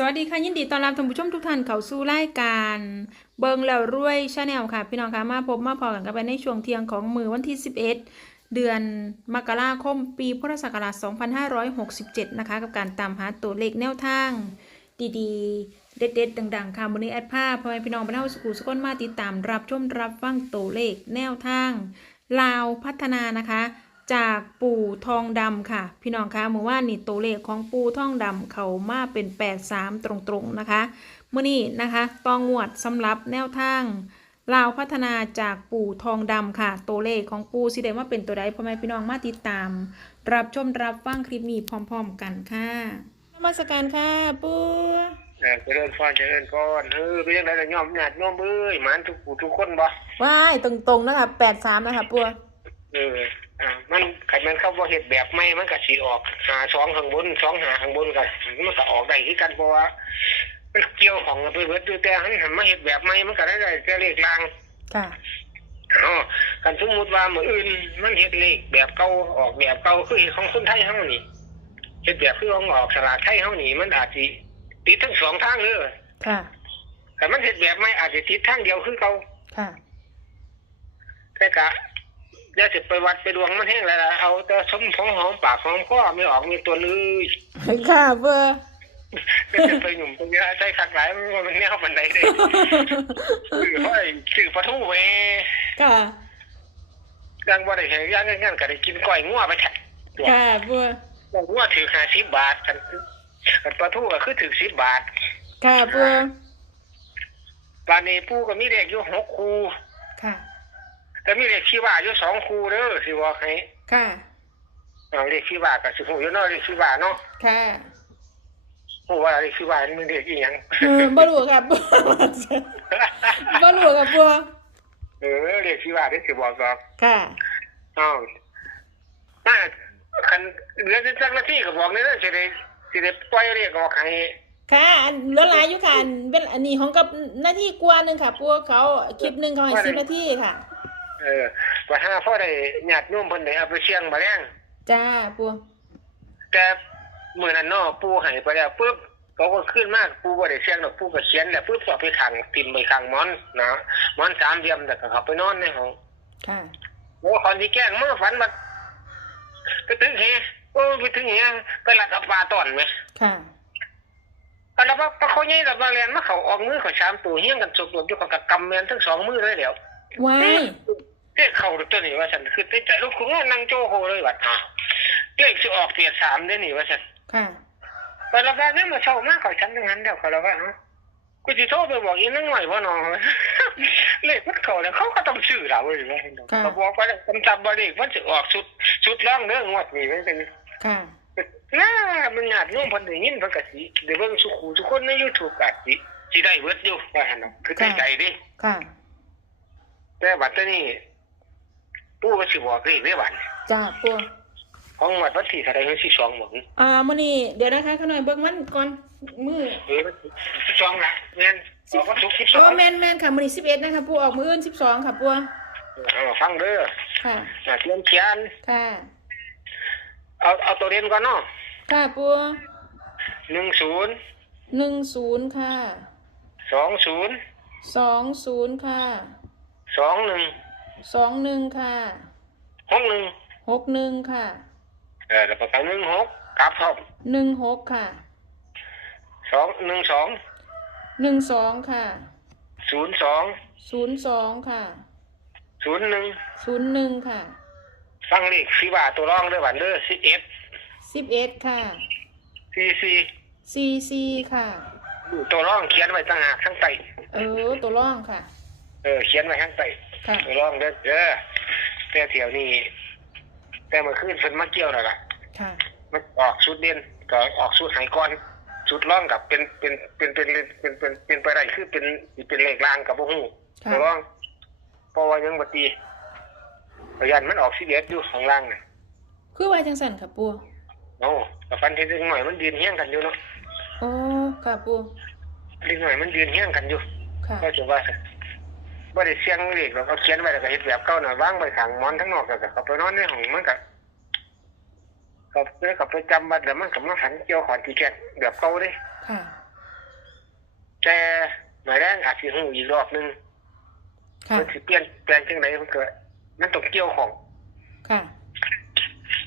สวัสดีค่ะ ยินดีต้อนรับท่านผู้ชมทุกท่านเข้าสู่รายการ เบิงแล้วรวยชาแนลค่ะ พี่น้องคะมาพบมาพอกันกันไปในช่วงเที่ยงของมือวันที่ 11 เดือนมกราคมปีพุทธศักราช2567 นะคะ กับการตามหาตัวเลขแนวทาง ดีๆ เด็ดๆ ดังๆ ค่ะวันนี้แอดภาพพ่อแม่พี่น้องบรรดาสกูสกลมาติดตามรับชมรับฟังตัวเลขแนวทาง ลาวพัฒนานะคะ จากปู่ทองดำค่ะ พี่น้องคะเมื่อวานนี่ตัวเลขของปู่ทองดำเขามาเป็น 83 ตรงๆนะคะเมื่อนี้นะคะต้องงวดสำหรับแนวทางลาวพัฒนาจากปู่ทองดำค่ะ ตัวเลขของปู่สิได้ว่าเป็นตัวใดพ่อแม่พี่น้องมาติดตาม รับชมรับฟังคลิปนี้พร้อมๆกันค่ะนมัสการค่ะปู่เออเจริญพรเจริญพรเออเป็นยังไงล่ะยอมญาติยอมเอ้ยหมันทุกผู้ทุกคนบ่ว้ายตรงๆนะคะ83นะคะปู่เออ อ่ามันขันมันเข้าบ่เฮ็ดแบบใหม่มันก็สิออกหาสองข้างบนสองหาข้างบนก็มันก็ออกได้คือกันเพราะว่ามันเกี่ยวของกันไปเบิดอยู่แต่หันหันมาเฮ็ดแบบใหม่มันก็ได้ได้แต่เลขลางค่ะอ๋อกันสมมุติว่ามื้ออื่น มันเฮ็ดเลขแบบเก่าออกแบบเก่าคือเฮ็ดของคนไทยเฮานี่เฮ็ดแบบคือของออกสลากไทยเฮานี่มันอาจสิติดทั้งสองทางเด้อค่ะแต่มันเฮ็ดแบบใหม่อาจจะติดทางเดียวคือเก่าค่ะแต่กะ อย่าสิไปวัดไปดวงมันแห้งแล้วล่ะเอาแต่สมของหอมปากหอมคอไม่ออกมีตัวเลยค่ะเบอร์ก็จะไปหนุ่มตรงนี้ใช้คักหลายมันบ่แมันแนวปันใดเลยคือห้อยสื่อปลาทูเวค่ะยังบ่ได้เห็นยังงั้นก็ได้กินก้อยงัวไปแท้ตัวค่ะเบอร์ก้อยงัวถือ50บาทกันกันปลาทูก็คือถือ10บาทค่ะเบอร์ปลาเนปูก็มีเลขอยู่6คู่ค่ะ แต่มีเลขที่ว่าอยู่สองคู่เด้อสิบอกให้ค่ะเอาเลขที่ว่าก็สิฮู้อยู่เนาะเลขที่ว่าเนาะค่ะฮู้ว่าเลขที่ว่ามันเลขอีหยัง เออบ่รู้ครับบ่รู้ครับบัวเออเรียกที่ว่าได้สิบอกก็ค่ะอ้าวน่าคันเหลือจะจักหน้าที่ก็บอกนี่นะสิได้สิได้ปล่อยเรียกออกให้ ค่ะอันเหลือหลายอยู่ค่ะอันเป็นอันนี้ของกับหน้าที่กว่าหนึงค่ะปัวเขาคลิปหนึงเขาให้10นาทีค่ะ เออว่าห้าพ่อได้ญาติโยมเพิ่นได้เอาไปเสี่ยงบ่แรงจ้าปัวแต่มื้อนั้นเนาะปู่ให้ไปแล้วปึ๊บเขาก็ขึ้นมากปู่บ่ได้เสี่ยงดอกปู่ก็เขียนแล้วปึ๊บก็เอาไปขังติ่มไปขังหมอนนะหมอนสามเหลี่ยมแล้วก็เข้าไปนอนในห้องค่ะโอ้คนที่แกล้งมาฝันว่าไปถึงเฮโอ้ไปถึงเฮไปลักเอาปลาตอนไหมค่ะปลาปลาปลาเขาใหญ่กับปลาแลนมาเขาออกมือเขาชามตัวเฮี้ยงกันสกๆอยู่กับกำแมนทั้งสองมือเลยเดี๋ยวว้าย เรียกเขาตัวนี้ว่าฉันคือได้ใจลูกคุณนั่งโจโหเลยบัดอ้าวเลขสิออกเปียดสามได้นี่ว่าฉันค่ะปลาปลาเนี่ยมาเช่ามากเขาฉันทั้งนั้นเดียวเขาแล้วว่าฮะกูจะโทรไปบอกอีนั่งหน่อยว่าน้องเลขมันเขาแล้วเขาก็ต้องซื้อเราเลยว่าเห็นดอกเขาบอกว่าจำจำบริมันจะออกชุดชุดล่องเรื่องงวดนี้มันเป็นค่ะน่ามันหยาดนุ่มเพันได้ยินเพันกะสิเดี๋ยวเบิ่งสุขูทุกคนใน YouTube กะสิสิได้เบิดอยู่ว่าหั่นน่ะคือใจใจเดิค่ะแต่บัดนี้ ปู่ก็สิบอกเลขได้บัดจ้าปัวของวัดวันที่เท่าใดคือ12หมดอ่ามื้อนี้เดี๋ยวนะคะขน่อยเบิ่งมันก่อนมื้อเออ12ละแม่นออกวันศุกร์โอ้12แม่นแม่นค่ะมื้อนี้11นะคะปัวออกมื้ออื่น12ค่ะปัวเอาฟังเด้อค่ะอ่าเตรียมเขียนค่ะ เอาเอาตัวเรียนก่อนเนาะค่ะปัว10 10ค่ะ20 20ค่ะ 21 21ค่ะ61 61ค่ะ เออแล้วประกัน16กลับพร้อม16ค่ะ2 12 12ค่ะ02 02ค่ะ01 01ค่ะฟังเลขสีบาตัวรองเด้อบันเด้อสิบเอ็ด11ค่ะซีซี44ค่ะ ตัวรองเขียนไว้ต่างหากข้างใต้เออตัวร่องค่ะ เออเขียนไว้ข้างใต้ ค่ะตัวรองเด้อเด้อแต่แถวนี้แต่เมื่อคืนเพิ่นมาเกี่ยวแล้วล่ะค่ะมันออกชุดเด่นก็ออกชุดไหก่อนชุดร่องกับเป็นเป็นเป็นเป็นเป็นเป็นเป็นไปได้คือเป็นเป็นเลขล่างกับบ่ฮู้ค่ะตัวรองเพราะว่ายังบ่ตีพยันมันออกสิเอ็ดอยู่ข้างล่างน่ะคือว่าจังสันค่ะปูโอ้กับฟันที่เด็กหน่อยมันยืนเฮี้ยงกันอยู่เนาะอ๋อค่ะปูเด็กหน่อยมันยืนเฮี้ยงกันอยู่ค่ะก็จะว่า บ่ได้เสียงเลขเราก็เขียนไว้แล้วก็เฮ็ดแบบเก่าน่ะวางไว้ข้างหมอนทั้งนอกแล้วก็เข้าไปนอนในห้องมันก็ก็เลยก็ไปจำบัดแล้วมันก็มาฝันเกี่ยวขอนที่แก่แบบเก่าเด้ค่ะแต่หมายแรงอาจสิหูอีกรอบหนึงค่ะมันสิเปลี่ยนแปลงจังไดมันเกิดมันต้องเกี่ยวของค่ะ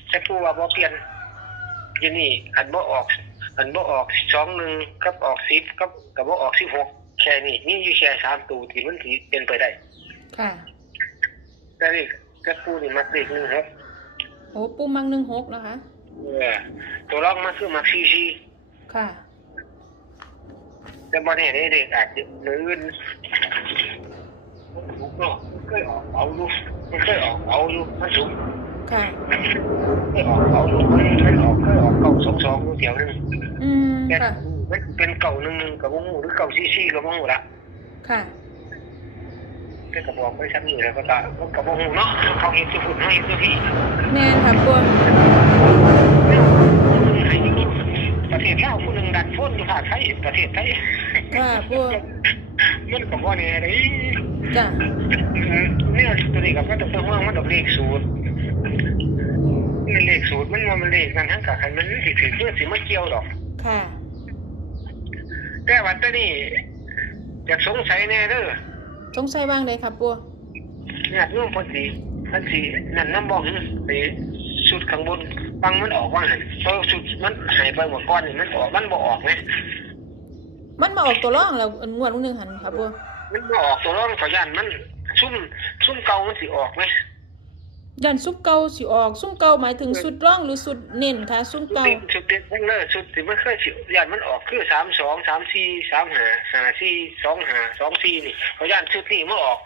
แต่ผู้ว่าบ่เปลี่ยนอยังนี่อันบ่ออก อันบ่ออกสองหนึ่งกับออกสิบกับกับบ่ออกสิบหก แค่นี้มีอยู่แค่สามตัวที่มันสิเป็นไปได้ ค่ะ แต่นี่แต่ผู้นี่มักเด็กหนึงครับโอ้ปูมังหนึ่งหกนะคะ เออตัวรองมันคือมักซีซีค่ะแต่บ่แน่เด้เด็กอาจจะมืออื่นเนาะมันเคยออกเอาอยู่มันเคยออกเอาอยู่มันสูงค่ะเคยออกเอาอยู่มันมันออกเคยออกเก่าสองสองอยู่เดียวนึงอืมแต่ค่ะ มันเป็นเก่าหนึ่งหนึ่งกับวงหูหรือเก่าซีซีกับวงหูละค่ะแต่กระบอกไม่ชัดอยู่แล้วก็ตากับวงหูเนาะเขาเห็นตัวฝุ่นเขาเห็นตัวพี่แม่นค่ะปูประเทศลาวผู้หนึ่งดันฟ้นอยู่ภาคไทยประเทศไทยค่ะปูมันก็บ่แน่เด้จ้ะเนี่ยตัวนี้ก็บ่ต้องไปห่วงมันดอกเลขสูตรมันเลขสูตรมันว่ามันเลขนั่นทั้งกับคันมันสิถือเพื่อสิมาเกี่ยวดอก ค่ะ แต่ว่าตัวนี้อยากสงสัยแน่เด้อสงสัยว่างเลยค่ะปูญาติโยมเพิ่นสิมันสินั่นนำบ่หึไปสุดข้างบนฟังมันออกว่าหั่นเพราะสุดมันหายไปหมดก่อนนี่มันออกมันบ่ออกไงมันมาออกตัวร่องแล้วงวดวันหนึ่งหันค่ะปูมันบ่ออกตัวรองขอย่านมันซุ่มซุ่มเก่ามันสิออกไหม ยันซุปเก่าสิออกซุ่มเก่าหมายถึงสุดร่องหรือสุดเน้นค่ะซุ่มเก่าสุดสุดเด็ดทั้งเลยสุดที่มันเคยสิย่านมันออกคือ32 34 35 54 25 24นี่ขอย่านสุดนี้มันออก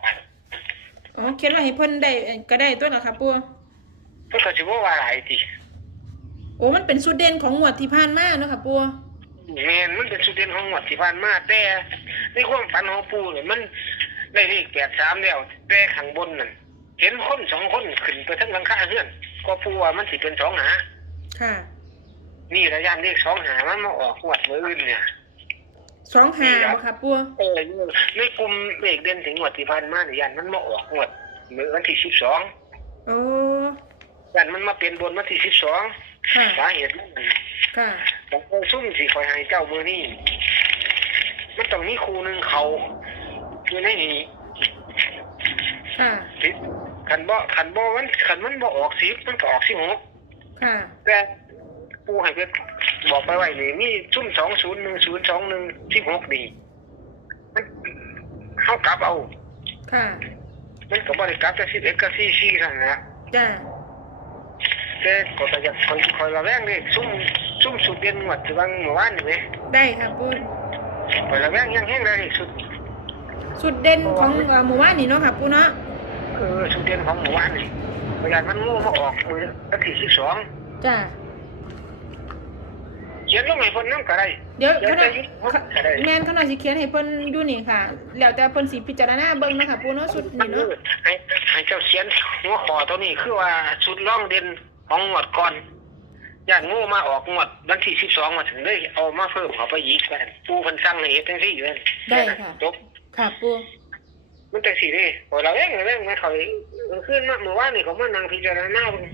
อ๋อเขียนไว้ให้เพิ่นได้ก็ได้ตัวนะคะปูเพิ่นก็สิบ่ว่าหลายติโอ้มันเป็นสุดเด่นของงวดที่ผ่านมาเนาะค่ะปูแม่นมันเป็นสุดเด่นของหมวดที่ผ่านมาแต่ในความฝันของปู่เนี่ยมันได้เลข83แล้วแต่ข้างบนนั่น เห็นคนสองคนขึ้นไปทั้งหลังคาเฮือน ก็ปู่ว่ามันสิเป็นสองหาค่ะ นี่ระยะเลขสองหามันมาออกงวดมื้ออื่นเนี่ยสองหาบ่ค่ะปูเออในกลุ่มเลขเด่นถึงงวดที่ผ่านมาเนี่ยยันมันมาออกงวดมื้อวันที่12โอ้ยันมันมาเป็นบนวันที่12ค่ะสาเหตุมันนั่นค่ะผมก็ซุ่มสิคอยให้เจ้ามื้อนี้มันต้องมีครูหนึงเขาอยู่ในนี้ ค่ะ สิคันบ่คันบ่มันคันมันบ่ออกสิมันก็ออกสิหกค่ะ แต่ปูให้ไปบอกไปไว้นี่มีซุ่มสองศูนย์หนึ่งศูนย์สองหนึ่งสิบหกนี่มันเข้ากลับเอา ค่ะ มันก็บ่ได้กลับแต่สิบเอ็ดกับสี่สี่นั่นนะจ้า แต่ก็จะอยากคอยคอยระแวงเลยซุ่มซุ่มสุดเด่นหมดที่บางเมื่อวานนี่ไหมได้ค่ะปูคอยระแวงยังแห้งเลยสุด สุดเด่นของเอ่อหมู่บ้านนี่เนาะค่ะปูเนาะ เออสุดเด่นของเมื่อวานนี่พยานมันงูมาออกมือวันที่สิบสองจ้าเขียนลงให้คนน้ำก็ได้เดี๋ยวเดี๋ยวขนาดจะยึดก็ได้แม่นขนาดสิเขียนให้เพิ่นอยู่นี่ค่ะ แล้วแต่เพิ่นสิพิจารณาเบิ่งเนาะค่ะปูเนาะสุดมันนี่มืเนาะดให้ให้เจ้าเสียนหัวคอตัวนี้คือว่าสุดล่องเด่นของงวดก่อนญาติงูมาออกงวดวันที่สิบสองมาถึงได้เอามาเพิ่มเอาไปยีกกันปูเพันสั่งให้เฮ็ดจังซี่อยู่นั่นได้ค่ะจบค่ะปู มันจังซี่เด้พอเราเองเองมาเขามันขึ้นมาเมื่อวานนี่เขามานั่งพิจารณาเบิ่ง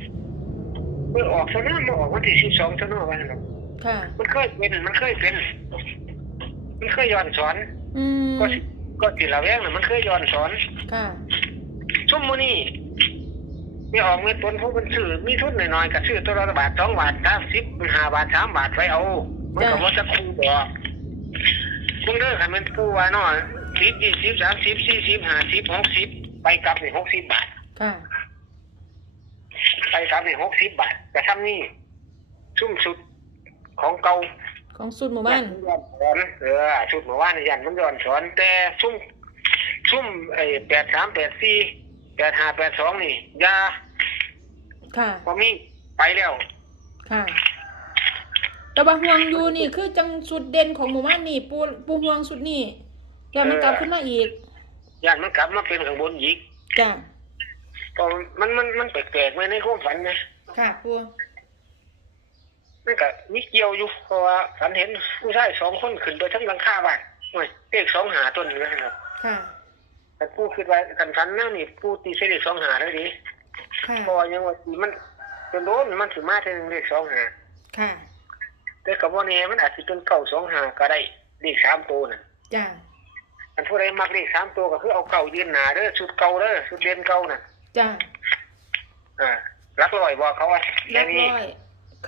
เมื่อออกซะนะมาออกวันที่สิบสองซะเนาะว่าซั่นเนาะค่ะมันเคยเป็นมันเคยเป็น มันเคยย้อนสอนอืมก็สิก็สิละแวงน่ะมันเคยย้อนสอนค่ะชั่วโมงนี้มีออกเงินต้นผู้เป็นซื้อมีทุนหน่อยๆก็ซื้อตัวละบาทสองบาทสามสิบห้าบาทสามบาทไว้เอามันก็จ้ะว่าจะคูบอกมึงเด้อคันมันคูว่าเนาะ สิบยี่สิบสามสิบสี่สิบห้าสิบหกสิบไปกลับนี่หกสิบบาท ค่ะ ไปกลับนี่หกสิบบาท แต่ทำนี่ซุ่มสุดของเก่าของสุดหมู่บ้านย้อนสอนเออชุดเมื่อวานนี่ยันมันย้อนสอนแต่ซุ่มซุ่มไอ้แปดสามแปดสี่แปดห้าแปดสองนี่อยาค่ะพอมีไปแล้ว ค่ะแต่ว่าห่วงอยู่นี่คือจังสุดเด่นของหมู่บ้านนี่ปูปูห่วงสุดนี่ อย่ามันกลับขึ้นมาอีกญาติมันกลับมาเป็นข้างบนอีกจ้ะเพราะมันมันมันแปลกๆไหมในความฝันนะค่ะปูมันก็มีเกี่ยวอยู่เพราะว่าฝันเห็นผู้ชายสองคนขึ้นไปทั้งหลังคาบ้านโอ้ยเลขสองหาต้นนี้นะครับค่ะ แต่ผู้คิดว่ากันฝันแนวนี่ผู้ตีเสเลขสองหาแล้วดิค่ะ เพราะว่ายังว่ามันเป็นโดนมันถือมาถึงเลขสองหาค่ะ แต่กับว่าเนี่ยมันอาจจะเป็นเก้าสองหาก็ได้เลขสามตัวน่ะ จ้า อันผู้ใดมักเลขสามตัวก็คือเอาเก่ายืนหนาเด้อชุดเก่าเด้อชุดเด่นเก่าน่ะจ้าอ่ารักลอยบอกเขาว่าเรีแค่ยบนี้ร้อย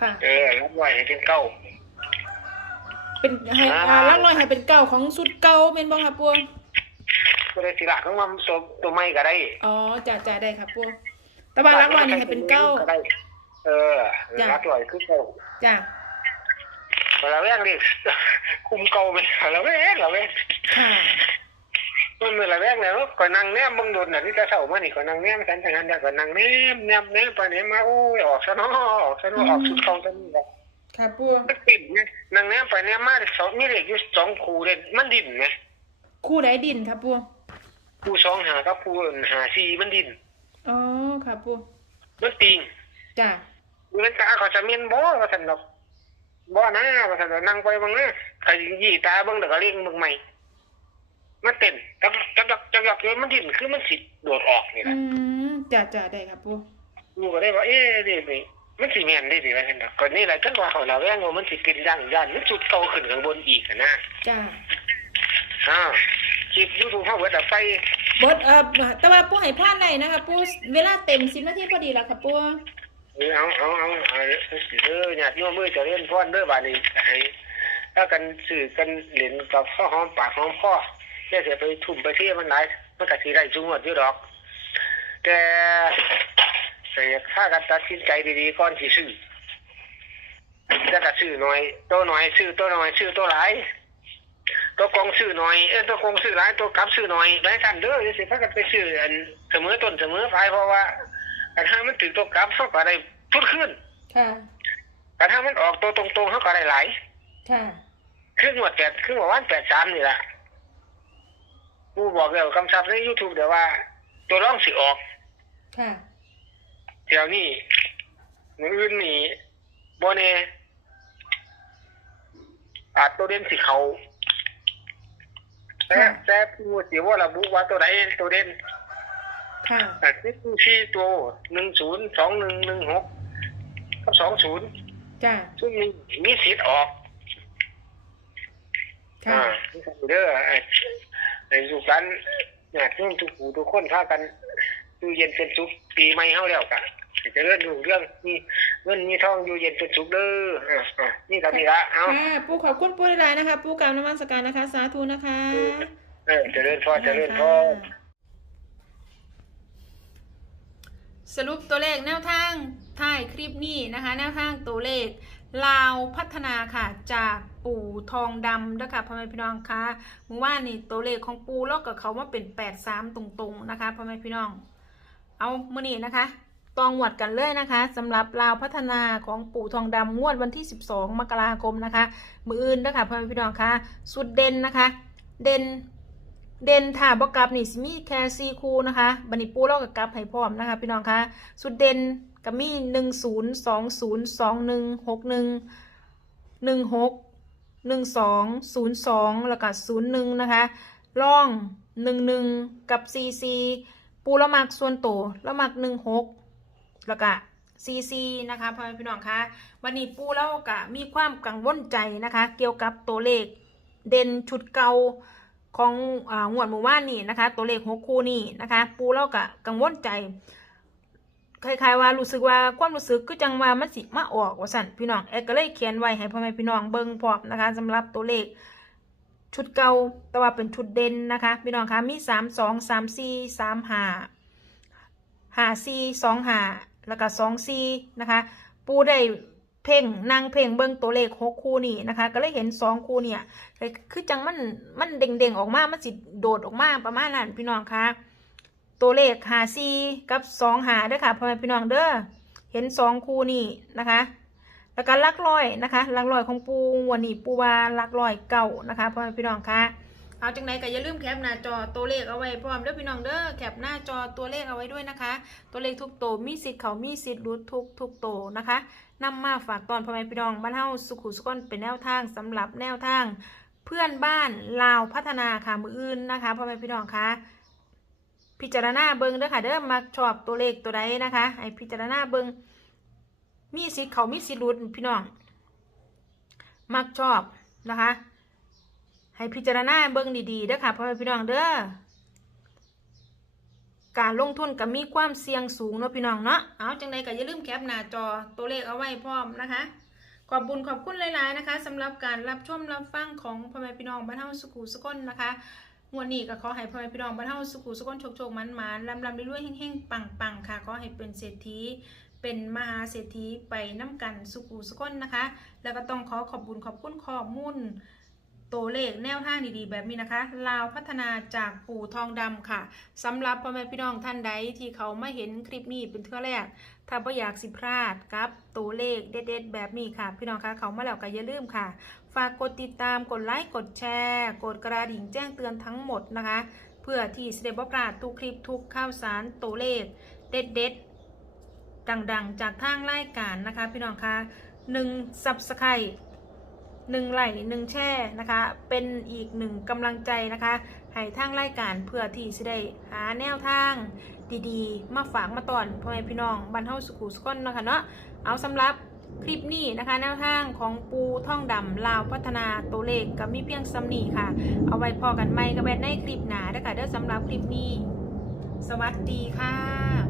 ค่ะ เออรักลอยให้เป็นเก่า เป็นให้อ่า อ่าลักลอยให้เป็นเก่าของสุดเก่าเป็นบ่ค่ะปูผู้ใดสิละของมันตัวตัวใหม่ก็ได้อ๋อจ้าจ้าได้ค่ะปูแต่ว่าลักลอยนี่ให้เป็นเก่า ได้เออจ้ะ รักลอยคือเก่า จ้า เวลาแรกเลขคุมเก่าไปแล้วแม่แล้วแม่ค่ะมันเมื่อละแรกแล้วก็นั่งแนมเบังโดนน่ะที่จะเศร้ามานี่ก็นั่งแนมกันทางนั้นแล้วก็นั่งแนมแนมแนมไปไหนมาโอ้ยออกซะเนาะออกซะเนาะออกชุดเก่าซะนี่แหละค่ะปูมันติดไงนั่งแนมไปแนมมาสองมีเลขอยู่สองคู่เด่นมันดิ่นไงคู่ใดดินค่ะปูคู่สองหากับคู่หาสี่มันดิ่นอ๋อค่ะปูมันติงจ้ามันตาเขาจะเมียนบ่ว่าซั่นดอก บ่นะว่าซั่นดอกนั่งไปบางนะใครยี่ตาเบิ่งแล้วก็เลี้ยงเบิ่งใหม่มันเต้นจักจักจักจักจักเลยมันดิ่นคือมันสิโดดออกนี่แหอืละมจ้าจ้าได้ค่ะปูกูก็ได้ว่าเอ๊ะนี่นี่มันสิแม่นได้ดีว่าซั่นดอกก็นี่แหละจังว่าเขาเราแว่งว่ามันสิเป็นย่างย่านมันจุดเก่าขึ้นข้างบนอีกอะนะจ้าอ้าวคลิป YouTube เฮาเบิดอะไฟบดเอ่อแต่ว่าปูให้พลาดได้นะคะปูเวลาเต็มสิบนาทีพอดีแล้วค่ะปู เออเอาเอาเอาเอาเออญาติโยมมือจะเล่นพรเด้อบาดนี้ให้ถ้ากันสื่อกันเล่นกับข้อหอมปากหอมคอแค่เสียไปทุ่มไปเที่ยวมันหลายมันก็สิได้จุงหมดอยู่ดอก แต่แต่ถ้ากันตัดสินใจดีๆก่อนสิซื้อแล้วก็ซื้อหน่อยตัวหน่อยซื้อตัวหน่อยซื้อตัวหลายตัวกองซื้อหน่อยเออตัวกองซื้อหลายตัวกลับซื้อหน่อยแบ่กันเด้ออย่สิพากันไปซื้ออันเสมอต้นเสมอปลายเพราะว่า การถ้ามันถึงตัวกลับเขาก็ได้ทุนขึ้นค่ะการถ้ามันออกตัวตรงๆเขาก็ได้หลายค่ะครึ่งหมดแปดครึ่งหมดวันแปดสามนี่แหละกูบอกแล้วคำชับในยูทูบเดี๋ยวว่า ตัวร่องสิออก ค่ะเดี๋ยวนี้มืออื่นนี่โบเน่อาจตัวเด่นสิเขาแต่ค่ะแต่ผู้สิว่าระบุว่าตัวไหนตัวเด่น ค่ะแต่ที่ผู้ชี้ตัวหนึ่งศูนย์สองหนึ่งหนึ่งหกกับสองศูนย์จ้าซึ่งมีมีสิทธิ์ออกค่ะอ่าเด้อไอ้ไอ้สุกันญาติโยมทุกผู้ทุกคนพากันอยู่เย็นเป็นสุขปีใหม่เฮาแล้วกะจะเรื่องดูเรื่องมีเงินมีทองอยู่เย็นเป็นสุขเด้ออ่าอ่านี่ก็นี่ละเอาค่ะปูขอบคุณปูหลายๆนะคะ ปูกราบนมัสการนะคะ สาธุนะคะ เออเจริญพรเจริญพร สรุปตัวเลขแนวทางท้ายคลิปนี้นะคะ แนวทางตัวเลขลาวพัฒนาค่ะจากปู่ทองดำนะคะพ่อแม่พี่น้องคะเมื่อวานนี่ตัวเลขของปูแล้วกับเขามาเป็นแปดสามตรงๆนะคะพ่อแม่พี่น้อง เอามื่อนี้นะคะตองหวดกันเลยนะคะสำหรับลาวพัฒนาของปู่ทองดำงวดวันที่ 12 มกราคมนะคะ มืออื่นนะคะพ่อแม่พี่น้องคะสุดเด่นนะคะ เด่น เด่นถ้าบกลับนี่สิมีแค่ซีคูนะคะบันนี้ปูเล่ากับกลับให้พร้อมนะคะพี่น้องคะสุดเด่นก็มีหนึ่งศูนย์สองศูนย์สองหนึ่งหกหนึ่งหนึ่งหกหนึ่งสองศูนย์สองแล้วก็ศูนย์หนึ่งนะคะล่องหนึ่งหนึ่งกับซีซีปูละมักส่วนโตวละมักหนึ่งหกแล้วก็ซีซีนะคะพ่อพี่น้องคะวันนี้ปูเล่ากับมีความกังวลใจนะคะ เกี่ยวกับตัวเลข เด่นชุดเก่า ของอ่างวดหมู่บ้านนี่นะคะ ตัวเลขหกคู่นี่นะคะ ปูเล่ากะกังวลใจคล้ายๆว่ารู้สึกว่าความรู้สึกคือจังว่ามันสิมาออกว่าสั่นพี่น้องแอดก็เลยเขียนไว้ให้พ่อแม่พี่น้องเบิ่งพร้อมนะคะสำหรับตัวเลขชุดเก่าแต่ว่าเป็นชุดเด่นนะคะ พี่น้องคะมีสามสองสามสี่สามห้าห้าสี่สองห้าแล้วก็สองสี่นะคะ ปูได้ เพ่งนั่งเพ่งเบิ่งตัวเลขหกคู่นี่นะคะ ก็เลยเห็นสองคู่เนี่ยคือจังมันมันเด้งๆออกมามันสิโดดออกมาประมาณนั้นพี่น้องคะตัวเลขหาซีกับสองหาเด้อค่ะพ่อแม่พี่น้องเด้อเห็นสองคู่นี่นะคะแล้วก็ลักลอยนะคะลักลอยของปูวันนี้ปูว่าลักลอยเก่านะคะพ่อแม่พี่น้องคะ เอาจังไหนก็อย่าลืมแคปหน้าจอตัวเลขเอาไว้พร้อมเด้อพี่น้องเด้อแคปหน้าจอตัวเลขเอาไว้ด้วยนะคะ ตัวเลขทุกโตวมีสิทธิ์เขามีสิทธิ์รุดทุกทุกโตวนะคะนำมาฝากตอนพ่อแม่พี่น้องบ้านเฮาสุขุสุขนเป็นแนวทางสำหรับแนวทาง เพื่อนบ้านลาวพัฒนาค่ะมืออื่นนะคะพ่อแม่พี่น้องคะพิจารณาเบิงเด้อค่ะเด้อมักชอบตัวเลขตัวใดนะคะให้พิจารณาเบิงมีสิทธิ์เขามีสิทธิ์รุดพี่น้อง มักชอบนะคะ ให้พิจารณาเบิ่งดีๆเด้อค่ะพ่อแม่พี่น้องเด้อการลงทุนก็มีความเสี่ยงสูงเนาะพี่น้องเนาะเอาจังใดก็อย่าลืมแคปหน้าจอตัวเลขเอาไว้พร้อมนะคะ ขอบบุญขอบคุณหลายๆนะคะสำหรับการรับชมรับฟังของพ่อแม่พี่น้องบ้านเฮาสุขุสุขนนะคะงวดนี้ก็ขอให้พ่อแม่พี่น้องบ้านเฮาสุขุสุขนโชคโชคมันมันลำลำรวยๆเฮงๆปังๆค่ะขอให้เป็นเศรษฐีเป็นมหาเศรษฐีไปน้ำกันสุขุสุขนนะคะ แล้วก็ต้องขอขอบบุญขอบคุณข้อมูล ตัวเลขแนวทางดีๆ แบบนี้นะคะ ลาวพัฒนาจากปู่ทองดำค่ะสำหรับพ่อแม่พี่น้องท่านใดที่เขาไม่เห็นคลิปนี้เป็นเทื่อแรก ถ้าไม่อยากสิพลาดกับตัวเลขเด็ดๆ แบบนี้ค่ะ พี่น้องคะเขามาแล้วก็อย่าลืมค่ะ ฝากกดติดตามกดไลค์กดแชร์ กดกระดิ่งแจ้งเตือนทั้งหมดนะคะ เพื่อที่จะได้บ่พลาดทุกคลิปทุกข่าวสารตัวเลข เด็ดๆดังๆ จากทางรายการนะคะ พี่น้องคะหนึ่งซับสไคร หนึ่งไลหนึ่งแช่นะคะ เป็นอีกหนึ่งกำลังใจนะคะให้ทางรายการเพื่อที่จะได้หาแนวทางดีๆ มาฝากมาตอนพ่อแม่พี่น้องบรรเทาสุขุสก้นนะคะเนาะเอาสำหรับคลิปนี้นะคะแนวทางของปูท่องดำลาวพัฒนาตัวเลขกับมีเพียงซ้ำนี่ค่ะ เอาไว้พอกันไหมกับแบนในคลิปหนาด้อค่ะเด้อสำหรับคลิปนี้ สวัสดีค่ะ